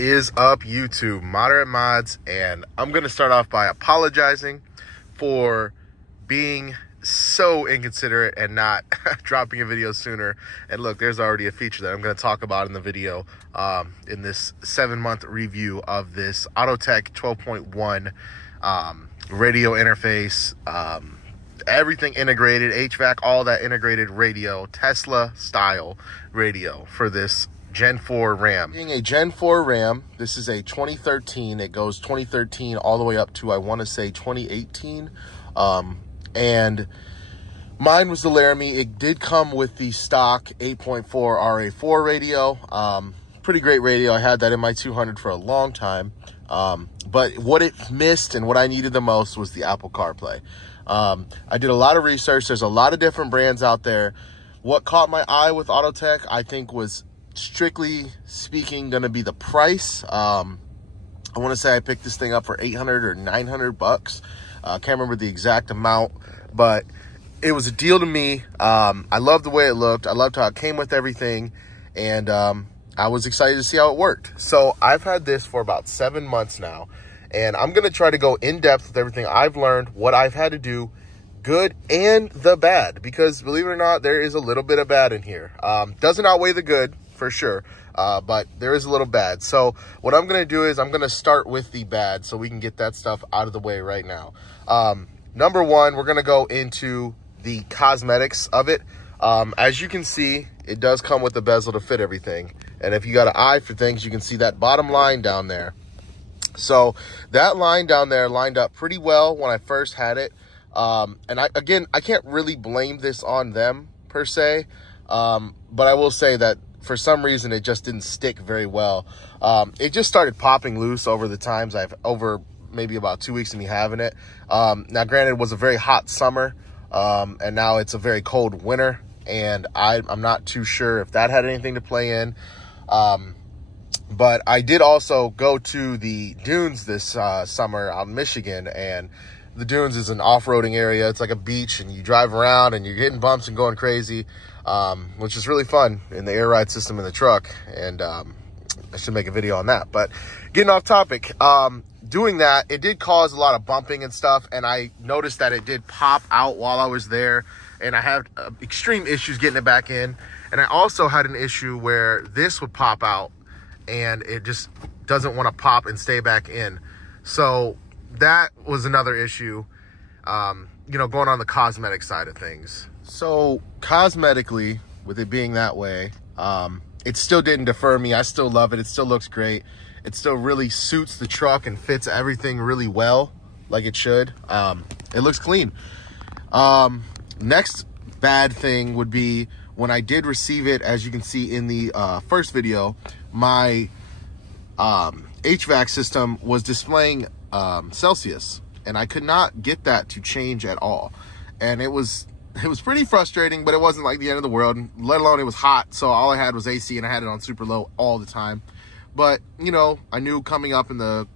is up, YouTube? Moderate Mods, and I'm going to start off by apologizing for being so inconsiderate and not dropping a video sooner. And look, there's already a feature that I'm going to talk about in the video in this 7-month review of this Autotech 12.1 radio interface, everything integrated, HVAC, all that integrated radio, Tesla style radio for this Gen 4 RAM. Being a Gen 4 RAM, this is a 2013. It goes 2013 all the way up to, I want to say, 2018. And mine was the Laramie. It did come with the stock 8.4 RA4 radio. Pretty great radio. I had that in my 200 for a long time. But what it missed and what I needed the most was the Apple CarPlay. I did a lot of research. There's a lot of different brands out there. What caught my eye with Autotech, I think, was strictly speaking going to be the price. I want to say I picked this thing up for 800 or 900 bucks. I can't remember the exact amount, but it was a deal to me. I loved the way it looked. I loved how it came with everything, and I was excited to see how it worked. So I've had this for about 7 months now, and I'm going to try to go in depth with everything I've learned, what I've had to do, good and the bad, because believe it or not, there is a little bit of bad in here. Doesn't outweigh the good for sure, but there is a little bad. So what I'm going to do is I'm going to start with the bad so we can get that stuff out of the way right now. Number one, we're going to go into the cosmetics of it. As you can see, it does come with a bezel to fit everything. And if you got an eye for things, you can see that bottom line down there. So that line down there lined up pretty well when I first had it. And I can't really blame this on them per se. But I will say that for some reason, it just didn't stick very well. It just started popping loose over the times over maybe about 2 weeks of me having it. Now, granted, it was a very hot summer, and now it's a very cold winter, and I'm not too sure if that had anything to play in. But I did also go to the dunes this summer out in Michigan, and the dunes is an off-roading area. It's like a beach, and you drive around, and you're getting bumps and going crazy, which is really fun in the air ride system in the truck, and I should make a video on that. But getting off topic, doing that, it did cause a lot of bumping and stuff, and I noticed that it did pop out while I was there, and I had extreme issues getting it back in. And I also had an issue where this would pop out, and it just doesn't want to pop and stay back in. So that was another issue, you know, going on the cosmetic side of things. So cosmetically, with it being that way, it still didn't defer me. I still love it. It still looks great. It still really suits the truck and fits everything really well, like it should. It looks clean. Next bad thing would be when I did receive it. As you can see in the first video, my HVAC system was displaying Celsius, and I could not get that to change at all. And it was pretty frustrating, but it wasn't like the end of the world, let alone it was hot. So all I had was AC, and I had it on super low all the time. But, you know, I knew coming up in the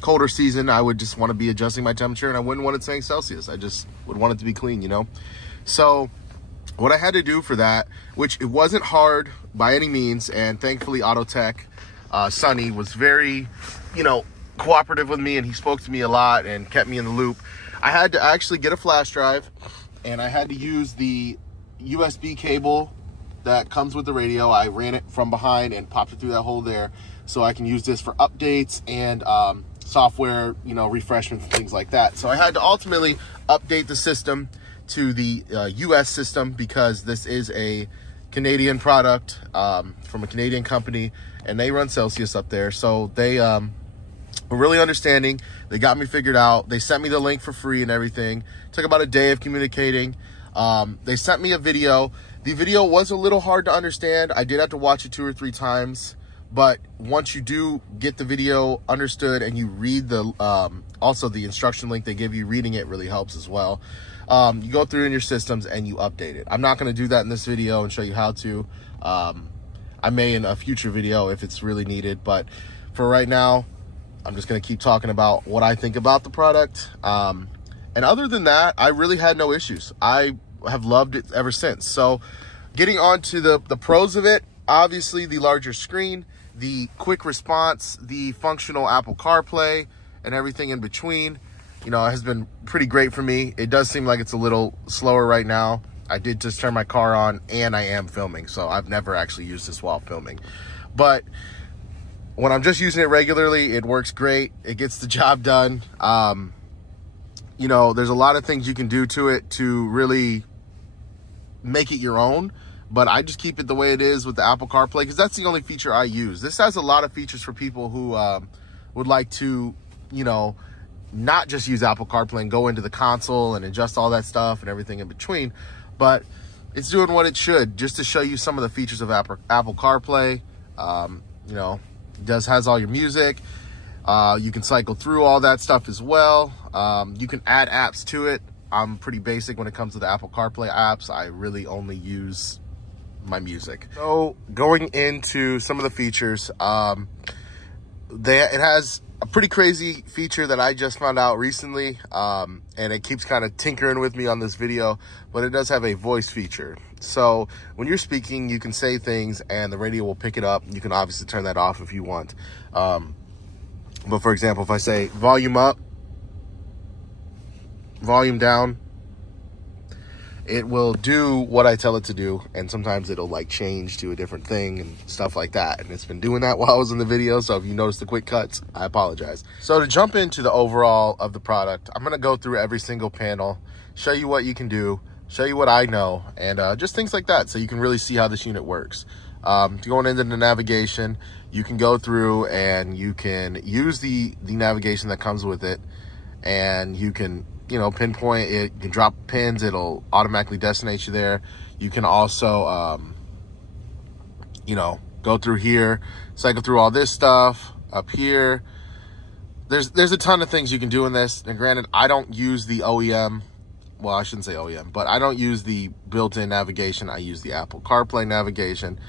colder season, I would just want to be adjusting my temperature, and I wouldn't want it saying Celsius. I just would want it to be clean, you know? So what I had to do for that, which it wasn't hard by any means, and thankfully Autotech, Sonny, was very, you know, cooperative with me, and he spoke to me a lot and kept me in the loop. I had to actually get a flash drive, and I had to use the USB cable that comes with the radio. I ran it from behind and popped it through that hole there, so I can use this for updates and software, you know, refreshments and things like that. So I had to ultimately update the system to the US system, because this is a Canadian product from a Canadian company, and they run Celsius up there. So they were really understanding. They got me figured out. They sent me the link for free and everything. Took about a day of communicating. They sent me a video. The video was a little hard to understand. I did have to watch it 2 or 3 times, but once you do get the video understood and you read the also the instruction link they give you, reading it really helps as well. You go through in your systems and you update it. I'm not going to do that in this video and show you how to. I may in a future video if it's really needed, but for right now, I'm just going to keep talking about what I think about the product. And other than that, I really had no issues. I have loved it ever since. So getting on to the pros of it, obviously the larger screen, the quick response, the functional Apple CarPlay, and everything in between, you know, has been pretty great for me. It does seem like it's a little slower right now. I did just turn my car on and I am filming, so I've never actually used this while filming. But when I'm just using it regularly, it works great. It gets the job done. You know, there's a lot of things you can do to it to really make it your own, but I just keep it the way it is with the Apple CarPlay because that's the only feature I use. This has a lot of features for people who would like to, you know, not just use Apple CarPlay and go into the console and adjust all that stuff and everything in between, but it's doing what it should, just to show you some of the features of Apple CarPlay. You know, it has all your music. You can cycle through all that stuff as well. You can add apps to it. I'm pretty basic when it comes to the Apple CarPlay apps. I really only use my music. So going into some of the features, it has a pretty crazy feature that I just found out recently, and it keeps kind of tinkering with me on this video, but it does have a voice feature. So when you're speaking, you can say things and the radio will pick it up. You can obviously turn that off if you want. But for example, if I say volume up, volume down, it will do what I tell it to do, and sometimes it'll like change to a different thing and stuff like that. And it's been doing that while I was in the video, so if you notice the quick cuts, I apologize. So to jump into the overall of the product, I'm gonna go through every single panel, show you what you can do, show you what I know, and just things like that, so you can really see how this unit works. Going into the navigation, you can go through and you can use the navigation that comes with it, and you can, you know, pinpoint it. You can drop pins, it'll automatically destinate you there. You can also, you know, go through here, cycle through all this stuff up here. There's a ton of things you can do in this. And granted, I don't use the OEM. Well, I shouldn't say OEM, but I don't use the built-in navigation. I use the Apple CarPlay navigation,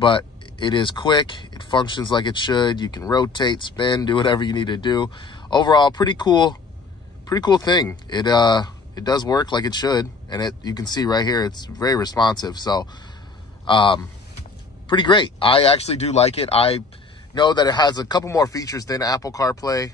but it is quick. It functions like it should. You can rotate, spin, do whatever you need to do. Overall, pretty cool thing. It does work like it should, and you can see right here, it's very responsive. So pretty great. I actually do like it. I know that it has a couple more features than Apple CarPlay,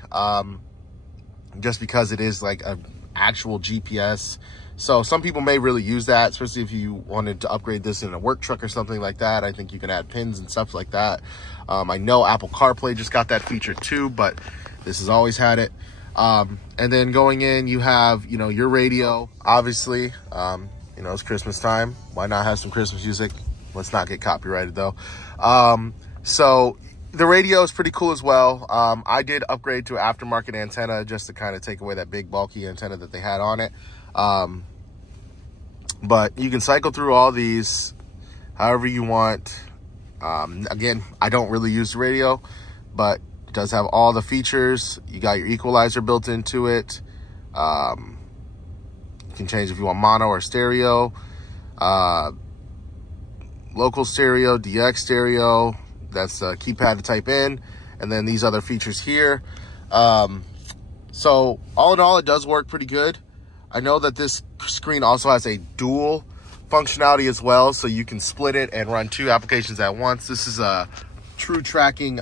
just because it is like an actual GPS. So some people may really use that, especially if you wanted to upgrade this in a work truck or something like that. I think you can add pins and stuff like that. I know Apple CarPlay just got that feature too, but this has always had it. And then going in, you have, you know, your radio, obviously. You know, it's Christmas time. Why not have some Christmas music? Let's not get copyrighted though. So the radio is pretty cool as well. I did upgrade to an aftermarket antenna just to kind of take away that big bulky antenna that they had on it. But you can cycle through all these however you want. Again, I don't really use the radio, but it does have all the features. You got your equalizer built into it. You can change if you want mono or stereo, local stereo, DX stereo. That's a keypad to type in, and then these other features here. So all in all, it does work pretty good. I know that this screen also has a dual functionality as well, so you can split it and run two applications at once. This is a true tracking,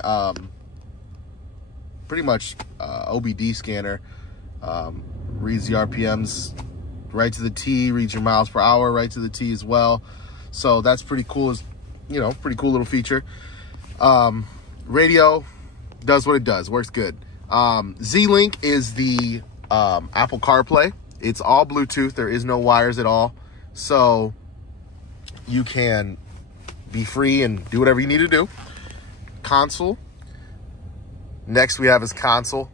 pretty much OBD scanner. Reads the RPMs right to the T, reads your miles per hour right to the T as well. So that's pretty cool, you know, pretty cool little feature. Radio does what it does, works good. Z-Link is the Apple CarPlay. It's all Bluetooth. There is no wires at all. So you can be free and do whatever you need to do. Console. Next we have is console.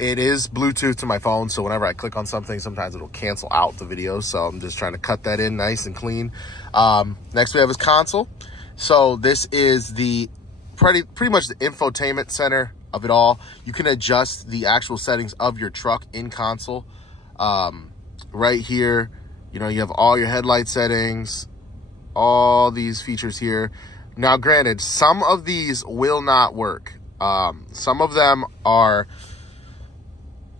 It is Bluetooth to my phone, so whenever I click on something, sometimes it'll cancel out the video. So I'm just trying to cut that in nice and clean. Next we have is console. So this is the pretty much the infotainment center of it all. You can adjust the actual settings of your truck in console. Right here, you know, you have all your headlight settings, all these features here. Now, granted, some of these will not work. Some of them are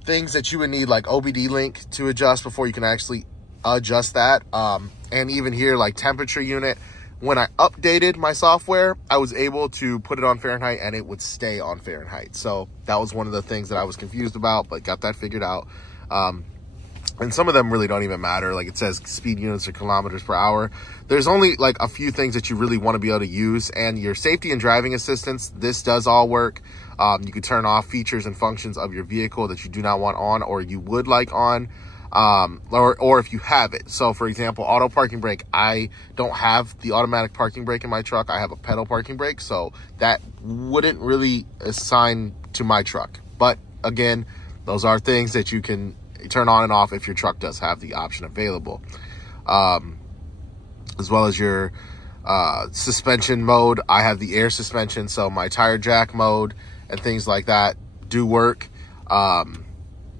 things that you would need like OBD link to adjust before you can actually adjust that. And even here, like temperature unit, when I updated my software, I was able to put it on Fahrenheit and it would stay on Fahrenheit. So that was one of the things that I was confused about, but got that figured out. And some of them really don't even matter. Like it says speed units or kilometers per hour. There's only like a few things that you really want to be able to use, and your safety and driving assistance, this does all work. You can turn off features and functions of your vehicle that you do not want on or you would like on. Or if you have it. So for example, auto parking brake, I don't have the automatic parking brake in my truck. I have a pedal parking brake, so that wouldn't really assign to my truck. But again, those are things that you can turn on and off if your truck does have the option available. As well as your suspension mode. I have the air suspension, so my tire jack mode and things like that do work.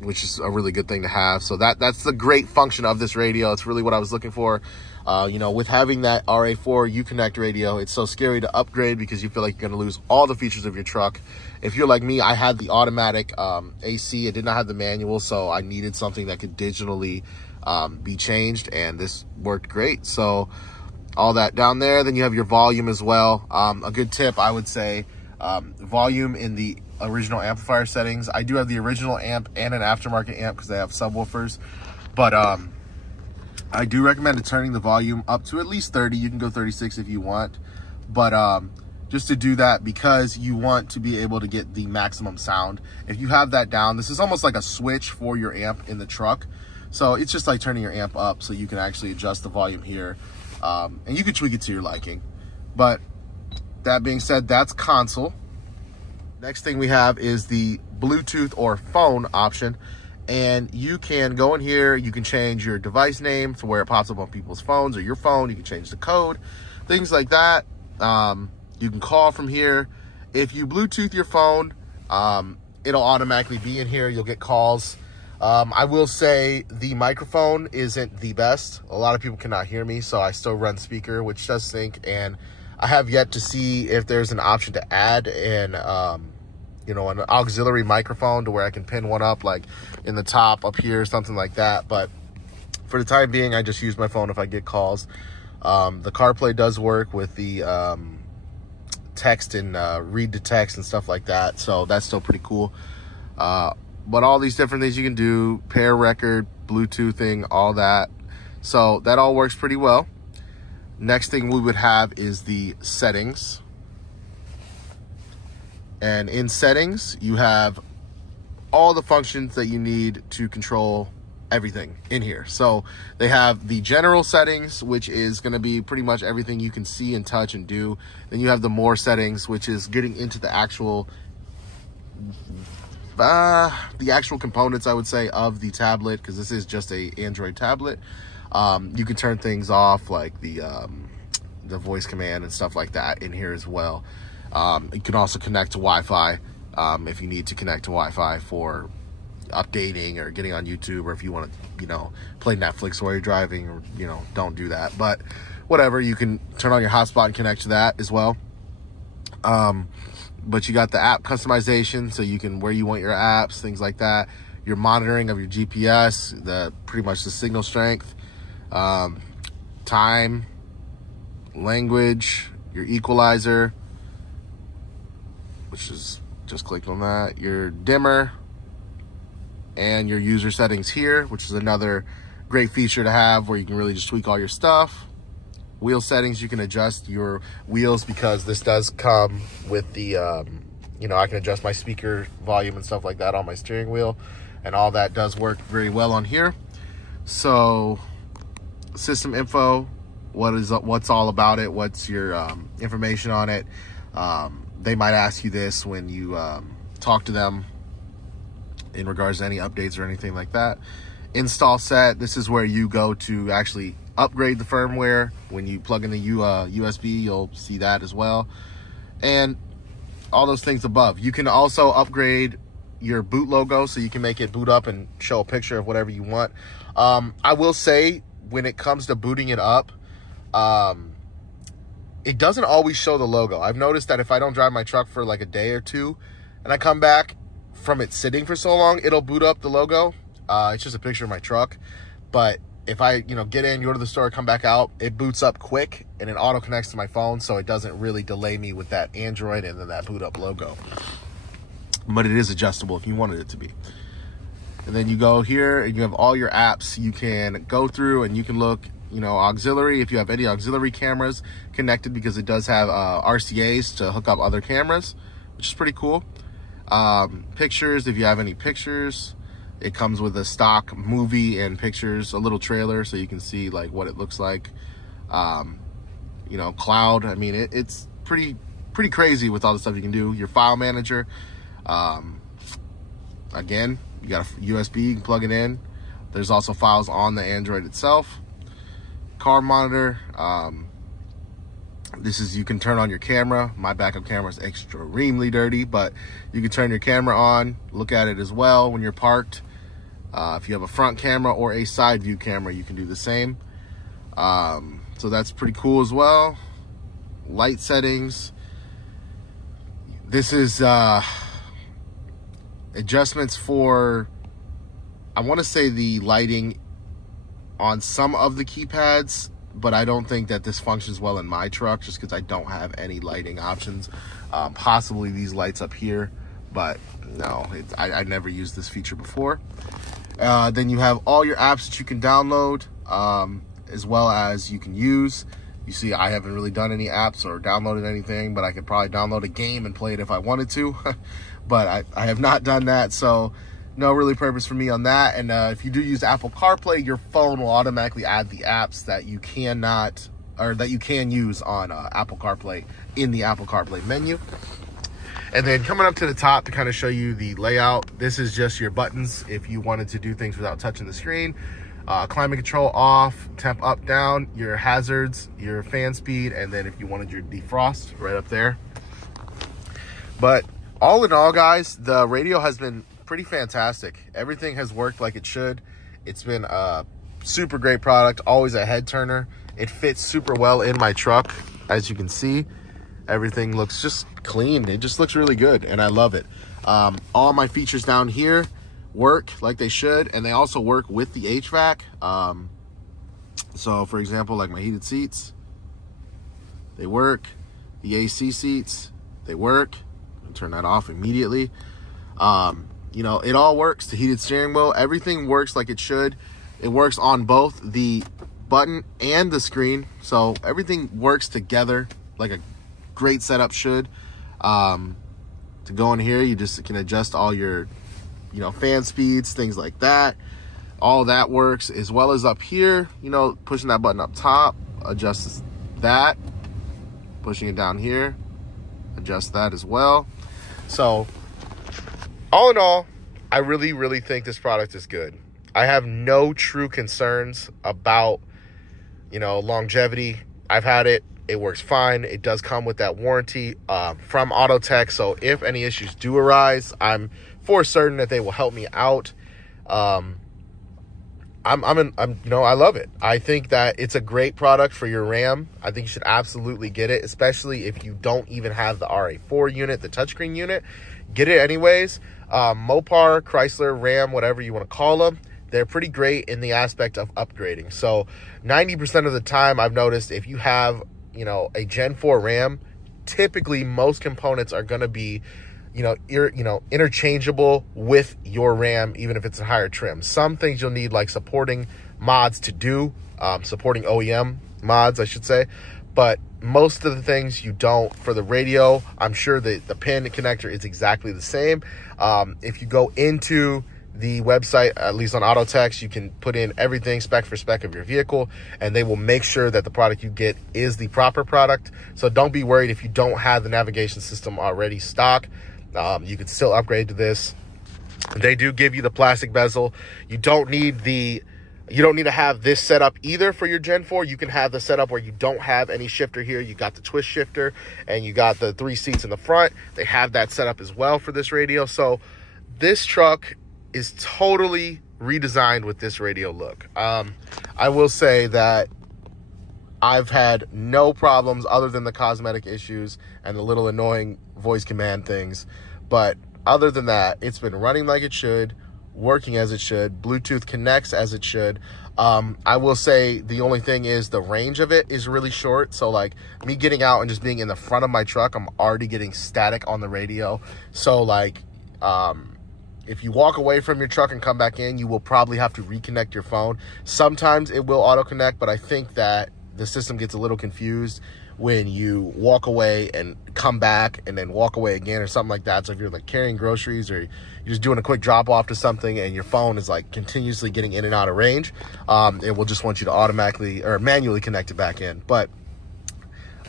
Which is a really good thing to have. So that's the great function of this radio. It's really what I was looking for. You know, with having that RA4 Uconnect radio, it's so scary to upgrade because you feel like you're going to lose all the features of your truck. If you're like me, I had the automatic AC. I did not have the manual, so I needed something that could digitally be changed, and this worked great. So all that down there. Then you have your volume as well. A good tip, I would say, volume in the original amplifier settings. I do have the original amp and an aftermarket amp because they have subwoofers, but I do recommend turning the volume up to at least 30. You can go 36 if you want, but just to do that because you want to be able to get the maximum sound. If you have that down, this is almost like a switch for your amp in the truck. So it's just like turning your amp up so you can actually adjust the volume here, and you can tweak it to your liking. But that being said, that's console. Next thing we have is the Bluetooth or phone option, and you can go in here, you can change your device name to where it pops up on people's phones or your phone. You can change the code, things like that. You can call from here. If you Bluetooth your phone, it'll automatically be in here. You'll get calls. I will say the microphone isn't the best. A lot of people cannot hear me, so I still run speaker, which does sync, and I have yet to see if there's an option to add you know, an auxiliary microphone to where I can pin one up like in the top up here, something like that. But for the time being, I just use my phone if I get calls. The CarPlay does work with the text and read to text and stuff like that, so that's still pretty cool. But all these different things you can do, pair record, Bluetoothing, all that. So that all works pretty well. Next thing we would have is the settings. And in settings, you have all the functions that you need to control everything in here. So they have the general settings, which is going to be pretty much everything you can see and touch and do. Then you have the more settings, which is getting into the actual components, I would say, of the tablet, because this is just a Android tablet. You can turn things off, like the voice command and stuff like that in here as well. You can also connect to Wi-Fi if you need to connect to Wi-Fi for updating or getting on YouTube, or if you want to, you know, play Netflix while you're driving, or, you know, don't do that. But whatever, you can turn on your hotspot and connect to that as well. But you got the app customization, so you can, where you want your apps, things like that. Your monitoring of your GPS, pretty much the signal strength, time, language, your equalizer, which is just clicked on that, your dimmer, and your user settings here, which is another great feature to have where you can really just tweak all your stuff. Wheel settings, you can adjust your wheels because this does come with the, you know, I can adjust my speaker volume and stuff like that on my steering wheel, and all that does work very well on here. So system info, what's all about it, what's your information on it. They might ask you this when you talk to them in regards to any updates or anything like that. Install set, this is where you go to actually upgrade the firmware. When you plug in the USB, you'll see that as well. And all those things above. You can also upgrade your boot logo, so you can make it boot up and show a picture of whatever you want. I will say, when it comes to booting it up, it doesn't always show the logo. I've noticed that if I don't drive my truck for like a day or two and I come back from it sitting for so long, it'll boot up the logo. It's just a picture of my truck, but if I, get in, go to the store, come back out, it boots up quick and it auto connects to my phone, so it doesn't really delay me with that Android and then that boot up logo. But it is adjustable if you wanted it to be. And then you go here and you have all your apps you can go through, and you can look, auxiliary, if you have any auxiliary cameras connected, because it does have RCAs to hook up other cameras, which is pretty cool. Pictures, if you have any pictures. It comes with a stock movie and pictures, a little trailer, so you can see like what it looks like. Cloud. I mean, it's pretty crazy with all the stuff you can do. Your file manager. Again, you got a USB, you can plug it in. There's also files on the Android itself. Car monitor. You can turn on your camera. My backup camera is extremely dirty, but you can turn your camera on, look at it as well when you're parked. If you have a front camera or a side view camera, you can do the same. So that's pretty cool as well. Light settings. This is adjustments for, I want to say, the lighting on some of the keypads, but I don't think that this functions well in my truck just because I don't have any lighting options. Possibly these lights up here, but no, I never used this feature before. Then you have all your apps that you can download, as well as you can use. You see, I haven't really done any apps or downloaded anything, but I could probably download a game and play it if I wanted to. But I have not done that, so no really purpose for me on that. And if you do use Apple CarPlay, your phone will automatically add the apps that you cannot, or that you can use on Apple CarPlay in the Apple CarPlay menu. And then coming up to the top to kind of show you the layout, this is just your buttons if you wanted to do things without touching the screen. Climate control off, temp up, down, your hazards, your fan speed, and then if you wanted your defrost right up there. But all in all, guys, the radio has been pretty fantastic. Everything has worked like it should. It's been a super great product, always a head turner. It fits super well in my truck, as you can see. Everything looks just clean. It just looks really good, and I love it. All my features down here work like they should, and they also work with the HVAC. So, for example, like my heated seats, they work. The AC seats, they work. I'll turn that off immediately. It all works. The heated steering wheel, everything works like it should. It works on both the button and the screen, so everything works together like a great setup should. To go in here, you just can adjust all your fan speeds, things like that. All that works, as well as up here, pushing that button up top adjusts that. Pushing it down here, adjust that as well. So all in all, I really, really think this product is good. I have no true concerns about, longevity. I've had it. It works fine. It does come with that warranty from Autotech. So if any issues do arise, I'm for certain that they will help me out. I love it. I think that it's a great product for your Ram. I think you should absolutely get it, especially if you don't even have the RA4 unit, the touchscreen unit. Get it anyways. Mopar, Chrysler, Ram, whatever you want to call them, they're pretty great in the aspect of upgrading. So 90% of the time I've noticed if you have, a Gen 4 Ram, typically most components are going to be, interchangeable with your Ram, even if it's a higher trim. Some things you'll need like supporting mods to do, supporting OEM mods, I should say. But most of the things you don't. For the radio, I'm sure the pin connector is exactly the same. If you go into the website, at least on Autotex, you can put in everything spec for spec of your vehicle, and they will make sure that the product you get is the proper product. So don't be worried if you don't have the navigation system already stock. You can still upgrade to this. They do give you the plastic bezel. You don't need to have this setup either for your Gen 4. You can have the setup where you don't have any shifter here. You got the twist shifter and you got the 3 seats in the front. They have that setup as well for this radio. So this truck is totally redesigned with this radio look. I will say that I've had no problems other than the cosmetic issues and the little annoying voice command things. But other than that, it's been running like it should, working as it should. Bluetooth connects as it should. I will say the only thing is the range of it is really short. So like me getting out and just being in the front of my truck, I'm already getting static on the radio. So like, if you walk away from your truck and come back in, you will probably have to reconnect your phone. Sometimes it will auto connect, but I think that the system gets a little confused when you walk away and come back and then walk away again or something like that. So if you're like carrying groceries or you're just doing a quick drop off to something and your phone is like continuously getting in and out of range, it will just want you to automatically or manually connect it back in. But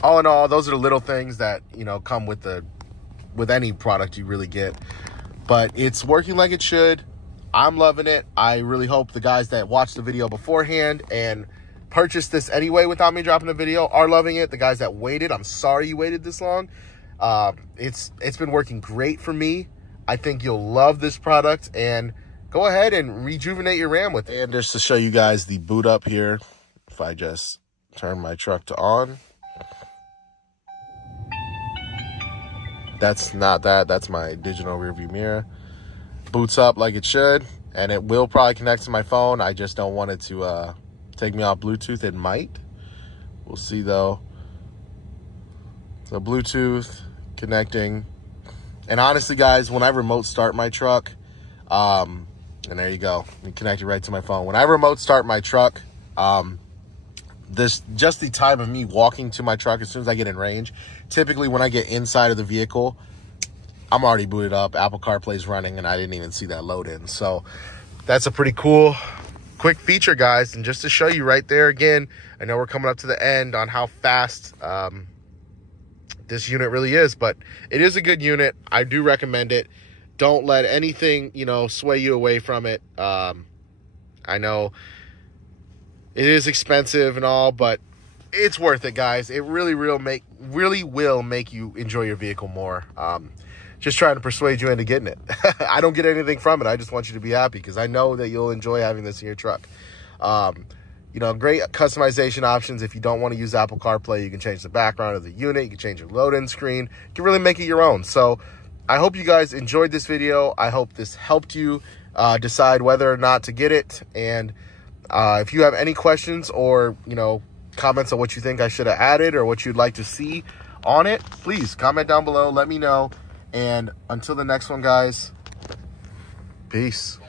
all in all, those are the little things that, you know, come with any product you really get. But it's working like it should. I'm loving it. I really hope the guys that watched the video beforehand and purchased this anyway without me dropping a video are loving it. The guys that waited, I'm sorry you waited this long. It's been working great for me. I think you'll love this product, and go ahead and rejuvenate your RAM with it. And just to show you guys the boot up here, if I just turn my truck to on. That's not that, that's my digital rearview mirror. Boots up like it should, and it will probably connect to my phone. I just don't want it to take me off Bluetooth. It might. We'll see though. So Bluetooth connecting. And honestly, guys, when I remote start my truck, and there you go, you connect it right to my phone. When I remote start my truck, just the time of me walking to my truck as soon as I get in range, typically when I get inside of the vehicle, I'm already booted up. Apple CarPlay's running, and I didn't even see that load in. So that's a pretty cool, quick feature, guys. And just to show you right there again, I know we're coming up to the end on how fast this unit really is, but it is a good unit. I do recommend it. Don't let anything, you know, sway you away from it. I know it is expensive and all, but it's worth it, guys. It really will make you enjoy your vehicle more. Just trying to persuade you into getting it. I don't get anything from it. I just want you to be happy because I know that you'll enjoy having this in your truck. You know, great customization options. If you don't want to use Apple CarPlay, you can change the background of the unit. You can change your load-in screen. You can really make it your own. So I hope you guys enjoyed this video. I hope this helped you decide whether or not to get it. And if you have any questions or, you know, comments on what you think I should have added or what you'd like to see on it, please comment down below. Let me know. And until the next one, guys, peace.